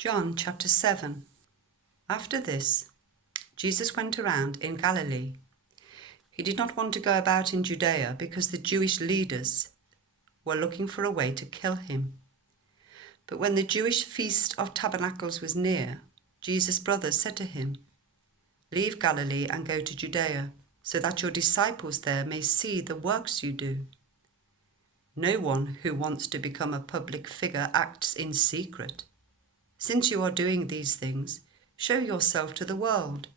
John chapter 7. After this, Jesus went around in Galilee. He did not want to go about in Judea because the Jewish leaders were looking for a way to kill him. But when the Jewish feast of Tabernacles was near, Jesus' brothers said to him, "Leave Galilee and go to Judea, so that your disciples there may see the works you do. No one who wants to become a public figure acts in secret. Since you are doing these things, show yourself to the world."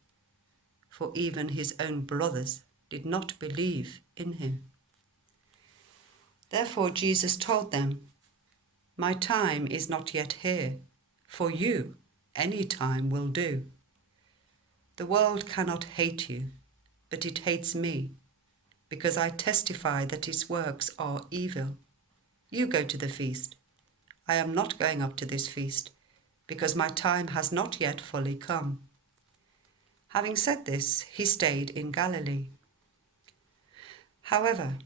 For even his own brothers did not believe in him. Therefore Jesus told them, "My time is not yet here. For you, any time will do. The world cannot hate you, but it hates me, because I testify that its works are evil. You go to the feast. I am not going up to this feast, because my time has not yet fully come." Having said this, he stayed in Galilee. However,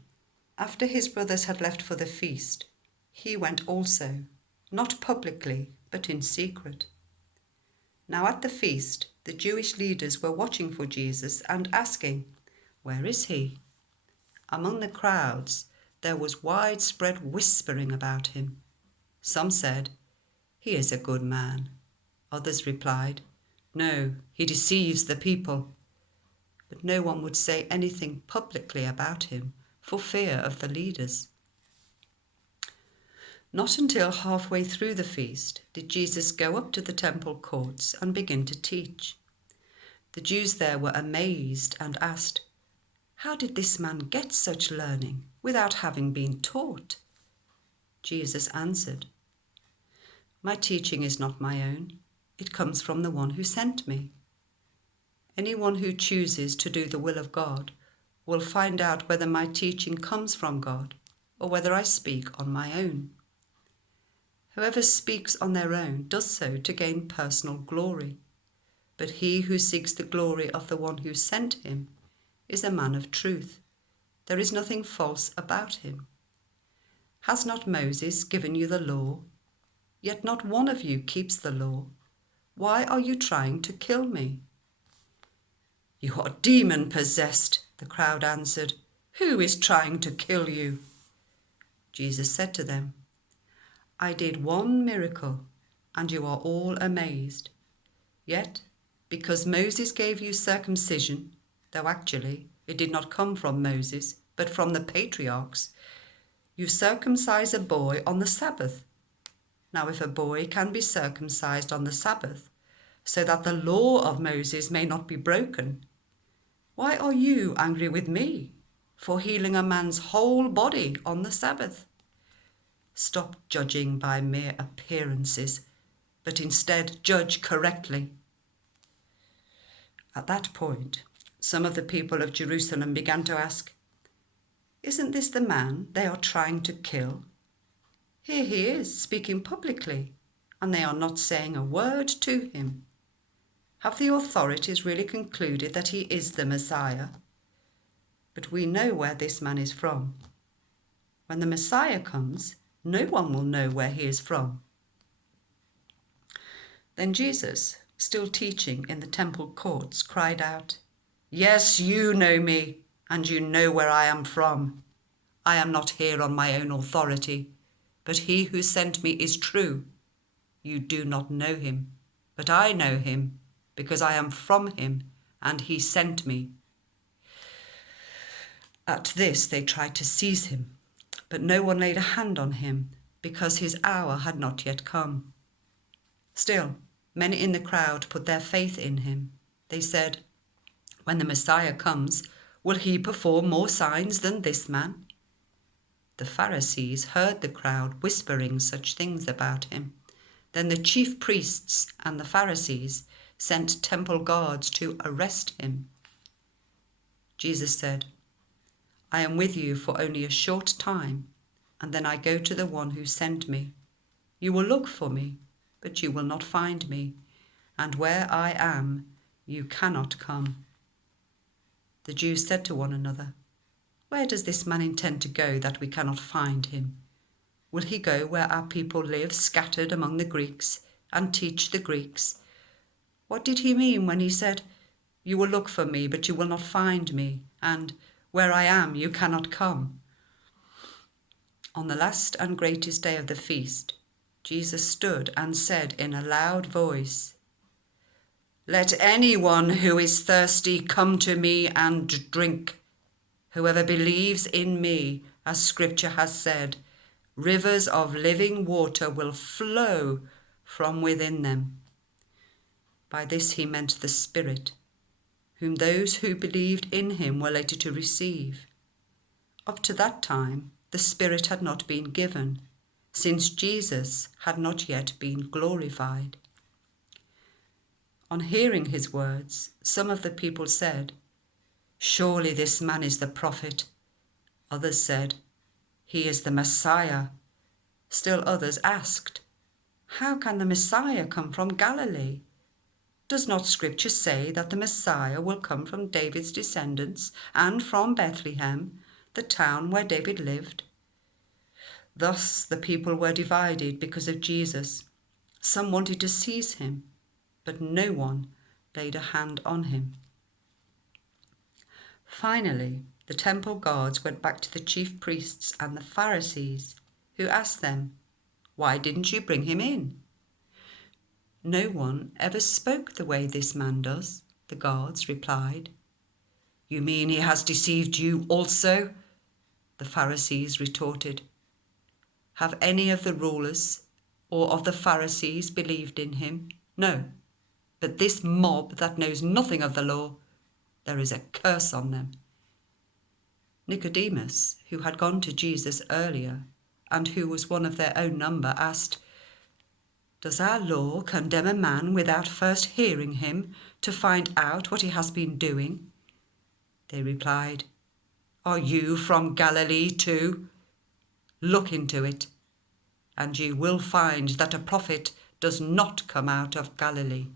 after his brothers had left for the feast, he went also, not publicly, but in secret. Now at the feast, the Jewish leaders were watching for Jesus and asking, "Where is he?" Among the crowds, there was widespread whispering about him. Some said, "He is a good man." Others replied, "No, he deceives the people." But no one would say anything publicly about him for fear of the leaders. Not until halfway through the feast did Jesus go up to the temple courts and begin to teach. The Jews there were amazed and asked, "How did this man get such learning without having been taught?" Jesus answered, "My teaching is not my own. It comes from the one who sent me. Anyone who chooses to do the will of God will find out whether my teaching comes from God or whether I speak on my own. Whoever speaks on their own does so to gain personal glory, but he who seeks the glory of the one who sent him is a man of truth. There is nothing false about him. Has not Moses given you the law? Yet not one of you keeps the law. Why are you trying to kill me?" "You are demon-possessed," the crowd answered. "Who is trying to kill you?" Jesus said to them, "I did one miracle, and you are all amazed. Yet, because Moses gave you circumcision, though actually it did not come from Moses, but from the patriarchs, you circumcise a boy on the Sabbath. Now if a boy can be circumcised on the Sabbath, so that the law of Moses may not be broken, why are you angry with me for healing a man's whole body on the Sabbath? Stop judging by mere appearances, but instead judge correctly." At that point, some of the people of Jerusalem began to ask, "Isn't this the man they are trying to kill? Here he is speaking publicly, and they are not saying a word to him. Have the authorities really concluded that he is the Messiah? But we know where this man is from. When the Messiah comes, no one will know where he is from." Then Jesus, still teaching in the temple courts, cried out, "Yes, you know me, and you know where I am from. I am not here on my own authority, but he who sent me is true. You do not know him, but I know him, because I am from him, and he sent me." At this they tried to seize him, but no one laid a hand on him, because his hour had not yet come. Still, many in the crowd put their faith in him. They said, "When the Messiah comes, will he perform more signs than this man?" The Pharisees heard the crowd whispering such things about him. Then the chief priests and the Pharisees sent temple guards to arrest him. Jesus said, "I am with you for only a short time, and then I go to the one who sent me. You will look for me, but you will not find me, and where I am, you cannot come." The Jews said to one another, "Where does this man intend to go that we cannot find him? Will he go where our people live, scattered among the Greeks, and teach the Greeks? What did he mean when he said, 'You will look for me, but you will not find me,' and 'Where I am, you cannot come'?" On the last and greatest day of the feast, Jesus stood and said in a loud voice, "Let anyone who is thirsty come to me and drink. Whoever believes in me, as Scripture has said, rivers of living water will flow from within them." By this he meant the Spirit, whom those who believed in him were later to receive. Up to that time, the Spirit had not been given, since Jesus had not yet been glorified. On hearing his words, some of the people said, "Surely this man is the prophet." Others said, "He is the Messiah." Still others asked, "How can the Messiah come from Galilee? Does not Scripture say that the Messiah will come from David's descendants and from Bethlehem, the town where David lived?" Thus the people were divided because of Jesus. Some wanted to seize him, but no one laid a hand on him. Finally, the temple guards went back to the chief priests and the Pharisees, who asked them, "Why didn't you bring him in?" "No one ever spoke the way this man does," the guards replied. "You mean he has deceived you also?" the Pharisees retorted. "Have any of the rulers or of the Pharisees believed in him? No. But this mob that knows nothing of the law, there is a curse on them." Nicodemus, who had gone to Jesus earlier and who was one of their own number, asked, "Does our law condemn a man without first hearing him to find out what he has been doing?" They replied, "Are you from Galilee too? Look into it, and you will find that a prophet does not come out of Galilee."